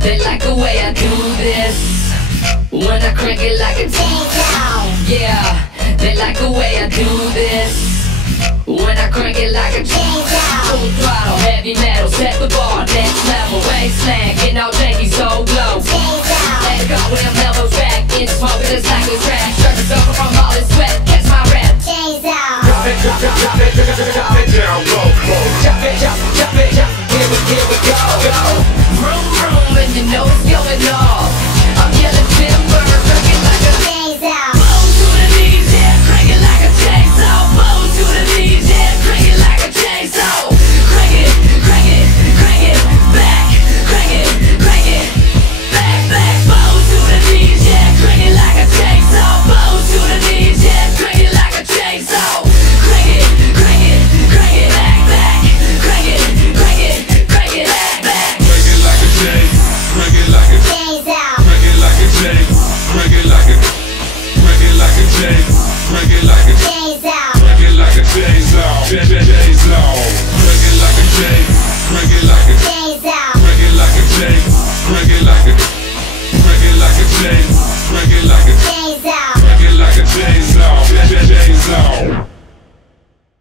they like the way I do this. When I crank it like a chainsaw. Yeah, they like the way I do this. When I crank it like a chainsaw. Full throttle, heavy metal, set the bar, next level. Wasteland, getting all janky, so glow. Let it go when I'm elbows back, in smoke, just like a track. Surface over from all this sweat, catch my rep. Chainsaw. Drop it down low. Chop it, here we go. Vroom, vroom, and you know it's going off. I'm yelling timber, crank it like a chainsaw. Boom to the knees, yeah, crank it like a chainsaw. Boom to the knees, yeah, crank it like a chainsaw. Crank it, back, crank it, back. Boom to the knees, yeah, crank it like a chainsaw. Boom to the knees, yeah, crank it like a chainsaw. Crank it, back, crank it, back. Crank it like a chain, crank it like a Chainsaw. crank it like a chain, crank it like a crank it like a chain, crank it like a Chainsaw. crank it like a chainsaw. Crank it like a chain, crank it like a Chainsaw. crank it like a chain, crank it like a crank it like a chain, crank it like a Chainsaw. crank it like a chainsaw.